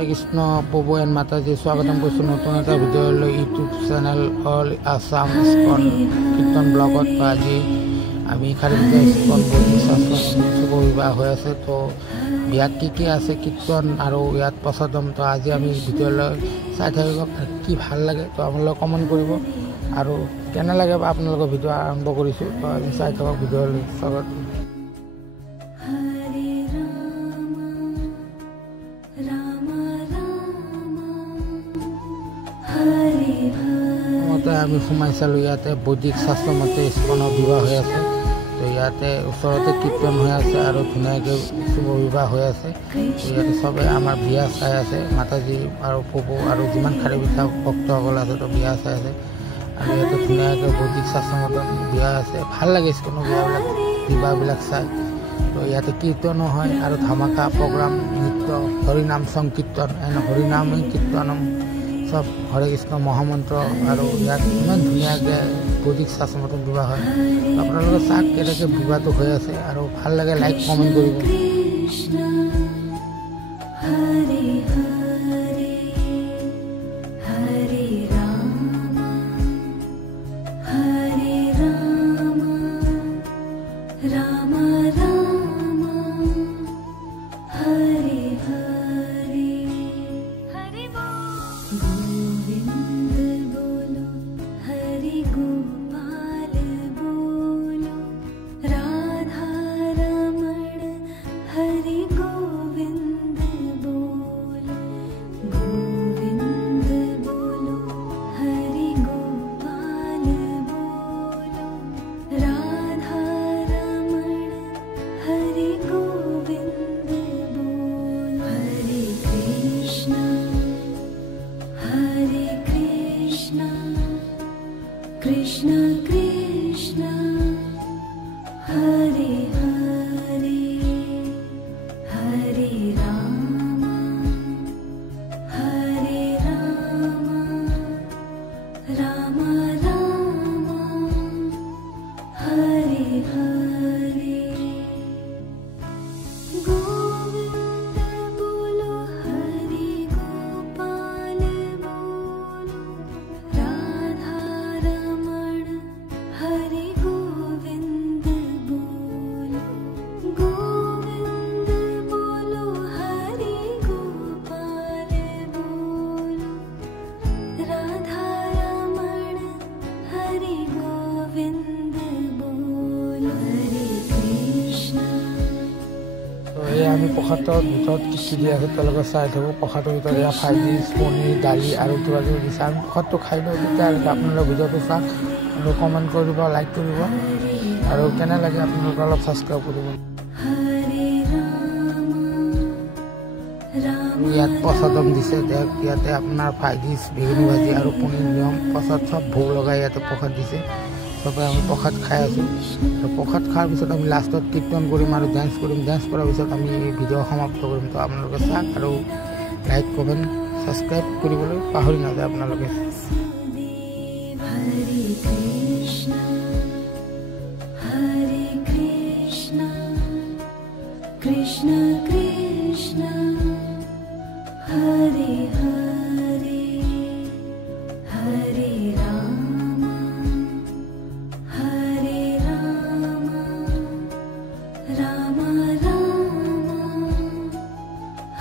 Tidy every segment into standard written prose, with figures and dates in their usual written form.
हरे कृष्ण प्रभु एंड माता जी स्वागतम करছো নতুন এটা video' YouTube channel all Assam ISKCON Kirtan ব্লগত আজি আমি খাৰিবিতা ইস্কন শুভ বিবাহ হৈ আছে তো বিয়াত কি আছে কীৰ্তন আৰু ইয়াত পছদম তো আজি আমি ভিডিঅ'লৈ চাই থাকিব কি ভাল লাগে তো আপোনালোকে কমেণ্ট কৰিব আৰু কেনে লাগে আপোনালোকৰ ভিডিঅ' আৰম্ভ কৰিছোঁ তো আমি চাই থাকক ভিডিঅ'লৈ স্বাগত আমি সোমাই চালো ইয়াতে বৈদিক শাস্ত্ৰ মতে ইস্কনৰ বিবাহ হৈ আছে তো ইয়াতে ওচৰতে কীৰ্তন হৈ আছে আৰু ধুনীয়াকৈ শুভ বিবাহ হৈ আছে ইয়াতে চবে আমাৰ বিয়া চাই আছে মাতাজী আৰু প্ৰভু আৰু যিমান খাৰিবিতা ভক্তসকল আছে তো বিয়া চাই আছে আৰু ইয়াতে ধুনীয়াকৈ বৈদিক শাস্ত্ৰ মতে বিয়া আছে ভাল লাগে ইস্কনৰ বিবাহবিলাক চাই তো ইয়াতে কীৰ্তনো হয় আৰু ধামাকা প্ৰগ্ৰাম নৃত্য হৰিনাম সংকীৰ্তন হৰিনাম কীৰ্তনম सब हरे कृष्ण महामंत्र और ইয়াত ইমান ধুনীয়াকৈ বৈদিক শাস্ত্ৰমতে বিবাহ হয় আপোনালোকে চাওক কেনেকৈ বিবাহটো হৈ আছে আৰু ভাল লাগে লাইক কমেণ্ট কৰিব Krishna Krishna Hare Hare Hare Rama Hare Rama Rama Rama Hare Hare Govinda bolo Hari Gopal bolo Radha Hare Govind bolo Govind bolo Hare Gopal bolo Radha Raman Hare Govind bolo Hare Krishna তো এই আমি প্ৰসাদৰ ভিতৰত কি দিয়া আছে তেওঁলোকে চাই থাকোঁ প্ৰসাদৰ ভিতৰত এয়া ফ্ৰাইড ৰাইচ পনীৰ দালি আৰু কিবা কিবি দিছে আমি প্ৰসাদটো খাই লওঁ তেতিয়াহ'লে আপোনালোকৰ ভিডিঅ'টো চাওক আৰু কমেণ্ট কৰিব লাইক কৰিব আৰু কেনে লাগে আপোনালোকে অলপ ছাবস্ক্ৰাইব কৰিব ইয়াত প্ৰসাদম দিছে ইয়াতে আপোনাৰ ফ্ৰাইড ৰাইচ বেগুনী ভাজি আৰু পনীৰ নিয়ম প্ৰসাদ চব ভোগ লগাই ইয়াতে প্ৰসাদ দিছে চবে আমি প্ৰসাদ খাই আছোঁ আৰু প্ৰসাদ খোৱাৰ পিছত আমি লাষ্টত কীৰ্তন কৰিম আৰু ডেন্স কৰিম ডেন্স কৰাৰ পিছত আমি ভিডিঅ' সমাপ্ত কৰিম তো আপোনালোকে চাওক আৰু লাইক কমেণ্ট ছাবস্ক্ৰাইব কৰিবলৈ পাহৰি নাযায় আপোনালোকে Hare Krishna Krishna Krishna Hare Hare Hare Rama Hare Rama Rama Rama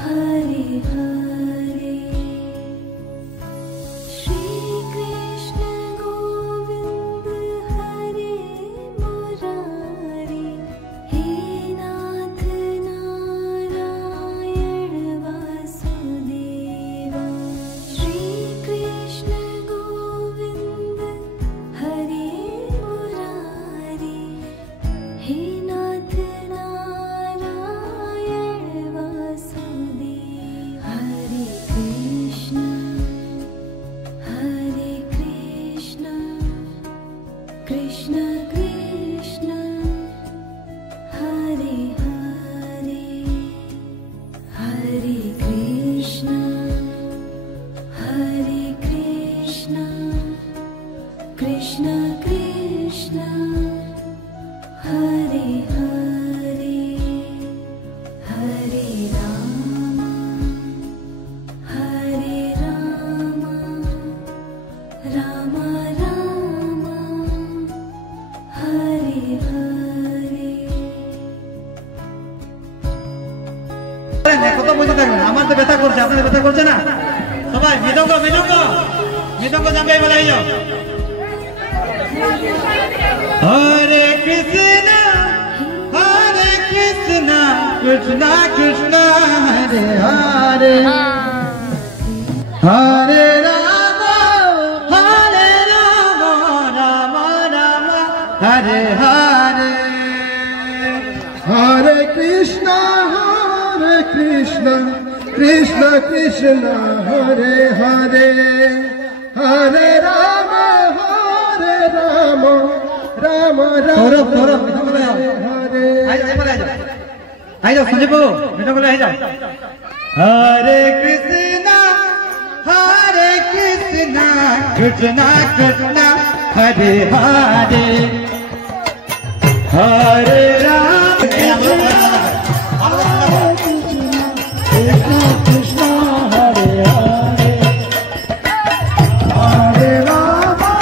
Hare Hare Shri Krishna Govind Hare Murari He Nath Narayan Vasudeva ব্যথা করছে, আপনাদের ব্যথা করছে না? সবাই মৃদঙ্গ মৃদঙ্গ মৃদঙ্গ জাঙ্গাই বলে যাও। হরে কৃষ্ণ কৃষ্ণ কৃষ্ণ হরে হরে হরে রাম রাম রাম হরে Hare Hare Krishna Krishna Krishna Hare Hare Hare Rama Rama Rama Sourav সৌরভ মৃদঙ্গ বলে যাও। Hare আই যাও সঞ্জয় বাবু মৃদঙ্গ বলে যাও। হরে কৃষ্ণ কৃষ্ণ কৃষ্ণ হরে হরে হরে Ram Krishna Hare Hare Hare Rama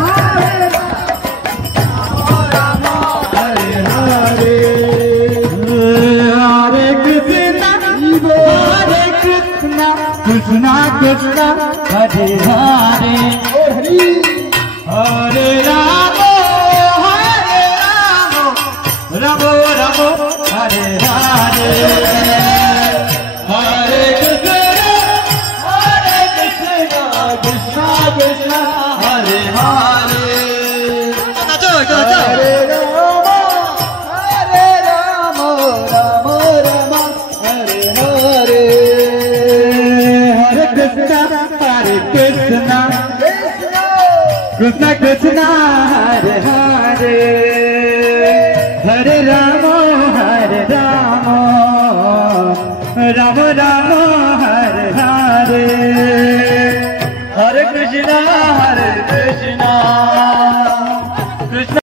Hare Rama Hare Hare हरे कृष्णा कृष्णा कृष्णा हरे हरे हरे राम राम राम हरे हरे हरे कृष्णा कृष्णा कृष्णा हरे Hare Hare Rama Rama Rama Hare Hare हरे कृष्णा कृष्ण कृष्ण हरे हरे हरे राम राम राम हरे